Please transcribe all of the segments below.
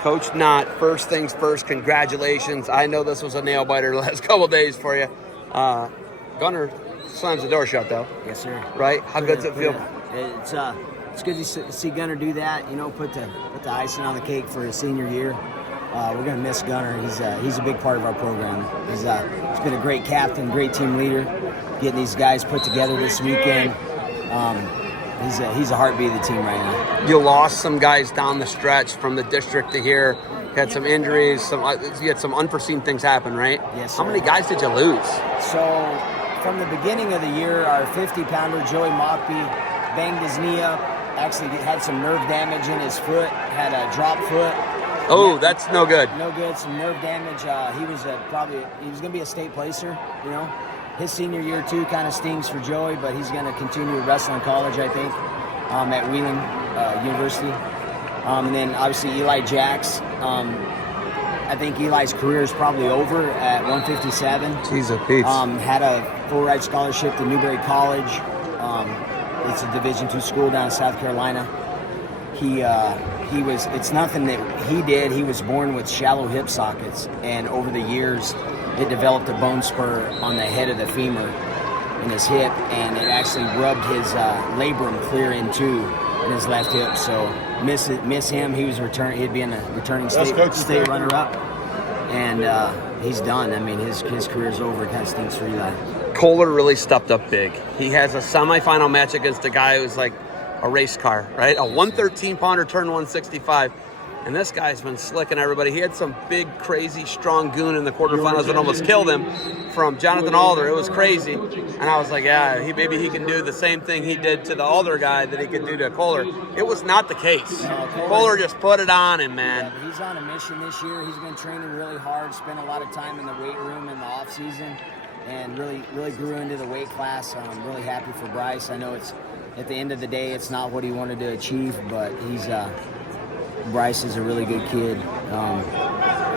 Coach Knott, first things first, congratulations. I know this was a nail-biter the last couple days for you. Gunner slams the door shut, though. Yes, sir. Right? How good does it feel? It's good to see Gunner do that. You know, put the icing on the cake for his senior year. We're going to miss Gunner. He's a big part of our program. He's been a great captain, great team leader. Getting these guys put together this weekend. He's a heartbeat of the team right now. You lost some guys down the stretch from the district to here. You had some injuries. You had some unforeseen things happen, right? Yes, sir. How many guys did you lose? So, from the beginning of the year, our 50-pounder, Joey Mockby, banged his knee up. Actually had some nerve damage in his foot. Had a drop foot. Oh, that's no good. No good. Some nerve damage. He was going to be a state placer, you know. His senior year, too, kind of stings for Joey, but he's going to continue to wrestle in college, I think, at Wheeling University. And then, obviously, Eli Jacks. I think Eli's career is probably over at 157. Jeez, Pete. Had a full-ride scholarship to Newberry College. It's a Division II school down in South Carolina. It's nothing that he did. He was born with shallow hip sockets, and over the years, it developed a bone spur on the head of the femur in his hip, and it actually rubbed his labrum clear in two in his left hip. So miss him. He'd be in a returning state runner-up, and he's done. I mean, his career's over. It kind of stinks for Eli. Kohler really stepped up big. He has a semifinal match against a guy who's like a race car, right? A 113-pounder turned 165. And this guy's been slicking everybody. He had some big, crazy, strong goon in the quarterfinals that almost killed him from Jonathan Alder. It was crazy. And I was like, yeah, maybe he can do the same thing he did to the Alder guy that he could do to Kohler. It was not the case. Kohler just put it on him, man. Yeah, he's on a mission this year. He's been training really hard, spent a lot of time in the weight room in the off-season, and really grew into the weight class. I'm really happy for Bryce. I know it's at the end of the day, it's not what he wanted to achieve, but Bryce is a really good kid.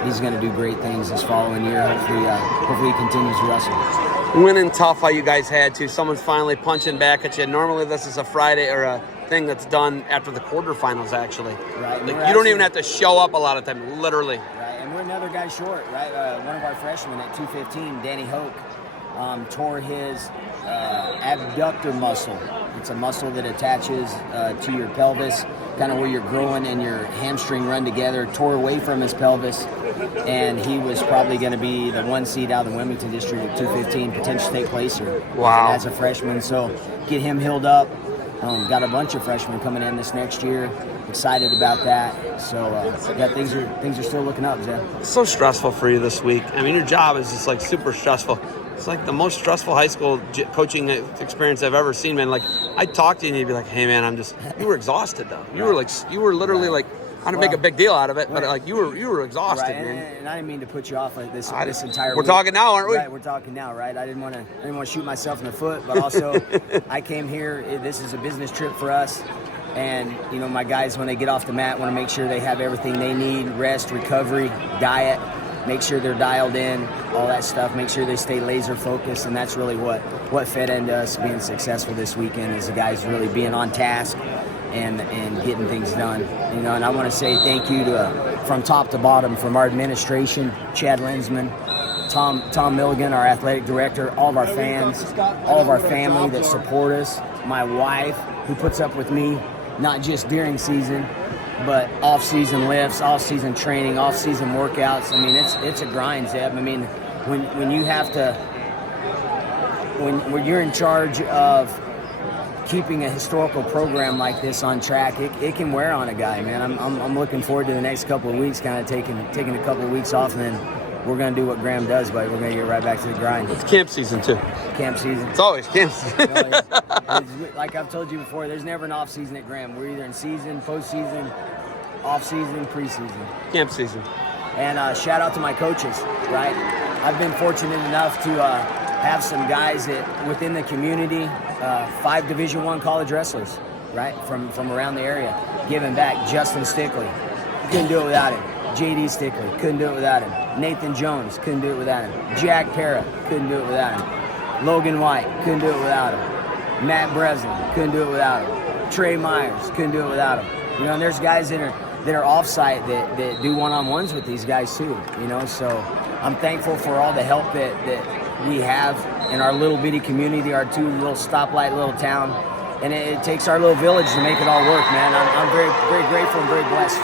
He's going to do great things this following year. Hopefully he continues to wrestle. Winning tough how you guys had to. Someone's finally punching back at you. Normally this is a Friday or a thing that's done after the quarterfinals, actually. Right. Like, you don't even have to show up a lot of time, literally. Right, and we're another guy short, right? One of our freshmen at 215, Danny Hoke, tore his abductor muscle. It's a muscle that attaches to your pelvis, kind of where your groin and your hamstring run together, tore away from his pelvis, and he was probably going to be the 1 seed out of the Wilmington district at 215, potential state placer. Wow. As a freshman, so get him healed up. Got a bunch of freshmen coming in this next year. Excited about that. So things are still looking up, Jeff. It's so stressful for you this week. I mean, your job is just like super stressful. It's like the most stressful high school coaching experience I've ever seen, man. Like, I'd talk to you and you'd be like, hey, man, you were exhausted, though. You were literally like, I don't make a big deal out of it, but like you were exhausted, right, man. And I didn't mean to put you off like this entire we're week. Talking now, aren't we? Right, we're talking now, right? I didn't want to shoot myself in the foot, but also I came here. This is a business trip for us, and you know my guys when they get off the mat want to make sure they have everything they need: rest, recovery, diet. Make sure they're dialed in, all that stuff. Make sure they stay laser focused, and that's really what fed into us being successful this weekend. Is the guys really being on task and getting things done. You know, and I want to say thank you to from top to bottom, from our administration, Chad Lensman, Tom Milligan, our athletic director, all of our fans, all of our family that support us, my wife who puts up with me, not just during season, but off-season lifts, off-season training, off-season workouts. I mean, it's a grind, Zeb. I mean, when you have to, when you're in charge of keeping a historical program like this on track, it can wear on a guy, man. I'm looking forward to the next couple of weeks, kind of taking a couple of weeks off, and then we're going to do what Graham does, but we're going to get right back to the grind. It's camp season, too. Camp season. It's always camp season. Like I've told you before, there's never an off season at Graham. We're either in season, postseason, off season, preseason. Camp season. And shout out to my coaches, right? I've been fortunate enough to have some guys that within the community, 5 Division I college wrestlers, right, from around the area, giving back. Justin Stickley, couldn't do it without him. J.D. Stickley, couldn't do it without him. Nathan Jones, couldn't do it without him. Jack Parra, couldn't do it without him. Logan White, couldn't do it without him. Matt Breslin, couldn't do it without him. Trey Myers, couldn't do it without him. You know, and there's guys that that are off-site that do one-on-ones with these guys too, you know. So I'm thankful for all the help that we have in our little bitty community, our 2 little stoplight little town. And it takes our little village to make it all work, man. I'm very, very grateful and very blessed.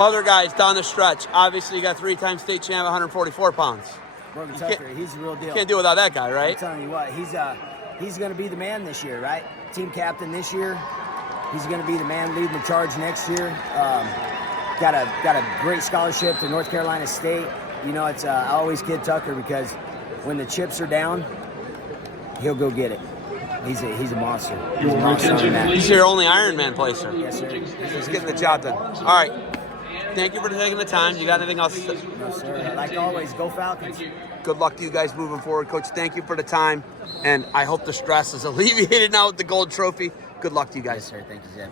Other guys down the stretch. Obviously, you got 3-time state champ, 144 pounds. Brogan Tucker, he's the real deal. Can't do without that guy, right? I'm telling you what, he's going to be the man this year, right? Team captain this year. He's going to be the man leading the charge next year. Got a great scholarship to North Carolina State. You know, it's I always kid Tucker because when the chips are down, he'll go get it. He's a monster. He's a monster on that. He's your only Ironman placer. Yes, sir. He's getting the job done. All right. Thank you for taking the time. You got anything else? No, sir. Like always, go Falcons. Good luck to you guys moving forward. Coach, thank you for the time. And I hope the stress is alleviated now with the gold trophy. Good luck to you guys. Yes, sir. Thank you, Zeb.